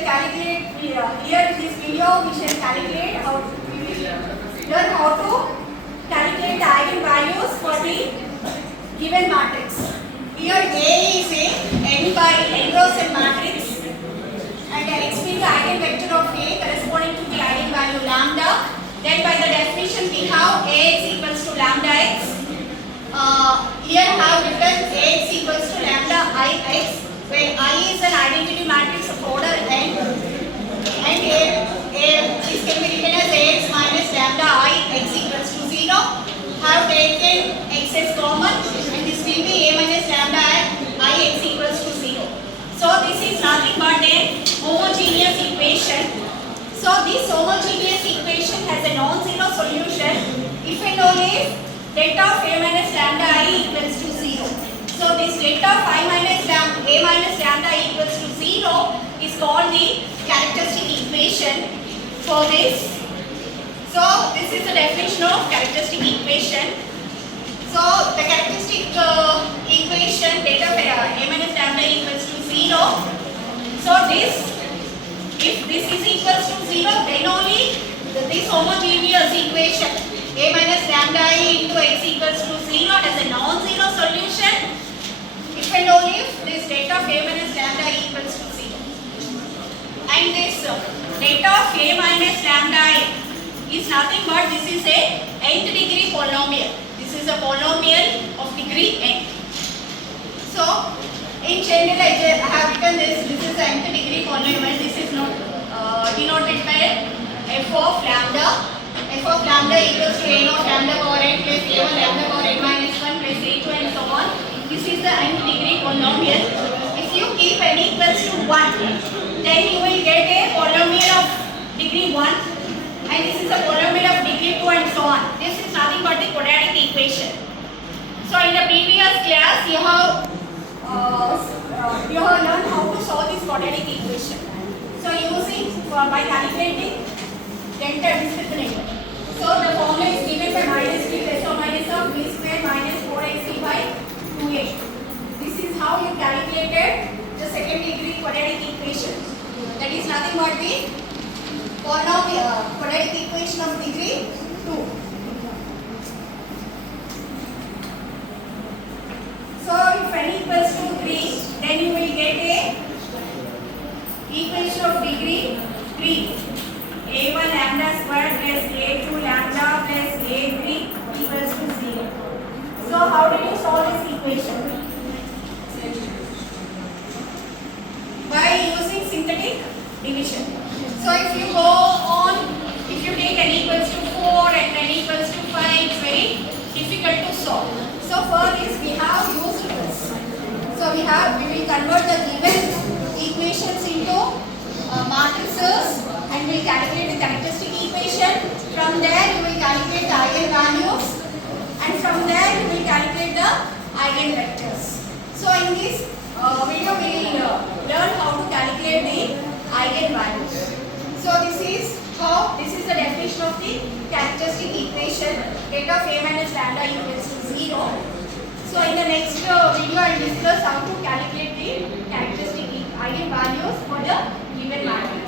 shall calculate here in this video we shall calculate how we will learn how to calculate the eigenvalues for the given matrix. Here A is a n by n rows n matrix and x being the eigenvector of A corresponding to the eigenvalue lambda. Then by the definition we have Ax equals to lambda x. Here have written Ax equals to lambda I x, where I is an identity matrix of order n and this can be written as Ax minus lambda I x equals to 0. Have taken x as common and this will be A minus lambda I x equals to 0. So this is nothing but a homogeneous equation. So this homogeneous equation has a non-zero solution if and only delta of A minus lambda I equals to 0. So this delta of A minus lambda I equals to 0 is called the characteristic equation for this. So this is the definition of characteristic equation. So the characteristic equation delta of A minus lambda equals to 0. So if this is equals to 0, then only this homogeneous equation A minus lambda I into x equals to 0 has a non-zero solution if and only if this delta of A minus lambda I equals to 0. And this delta of A minus lambda I is nothing but this is a nth degree polynomial. This is a polynomial of degree n. So in general I have written this is the nth degree polynomial. This is not denoted by f of lambda. F of lambda equals to a naught lambda power n plus a1 lambda power n minus 1 plus a2 and so on. This is the nth degree polynomial. If you keep n equals to 1, then you will get a polynomial of degree 1 and this is a polynomial of degree 2 and so on. This is nothing but the quadratic equation. So in the previous class you have learned how to solve this quadratic equation. So using by calculating delta discriminator. So the formula is given by minus b plus or minus of b square minus 4ac by 2a. This is how you calculated the second degree quadratic equation. That is nothing but the quadratic equation of degree 2. So if n equals to 3, then you will get a equation of degree 3. A1 lambda square plus A2 lambda plus A3 equals to 0. So how do you solve this equation? By using synthetic division. So if you go on, if you take n equals to 4 and n equals to 5, it's very difficult to solve. So for this we have used this. So we will convert the given equations into matrices and we will calculate the characteristic equation. From there you will calculate the eigenvalues and from there you will calculate the eigenvectors. So in this video we will learn how to calculate the eigenvalues. So this is the definition of the characteristic equation. Delta of A minus lambda equals to 0. So in the next video I will discuss how to calculate the characteristic eigenvalues for the given matrix.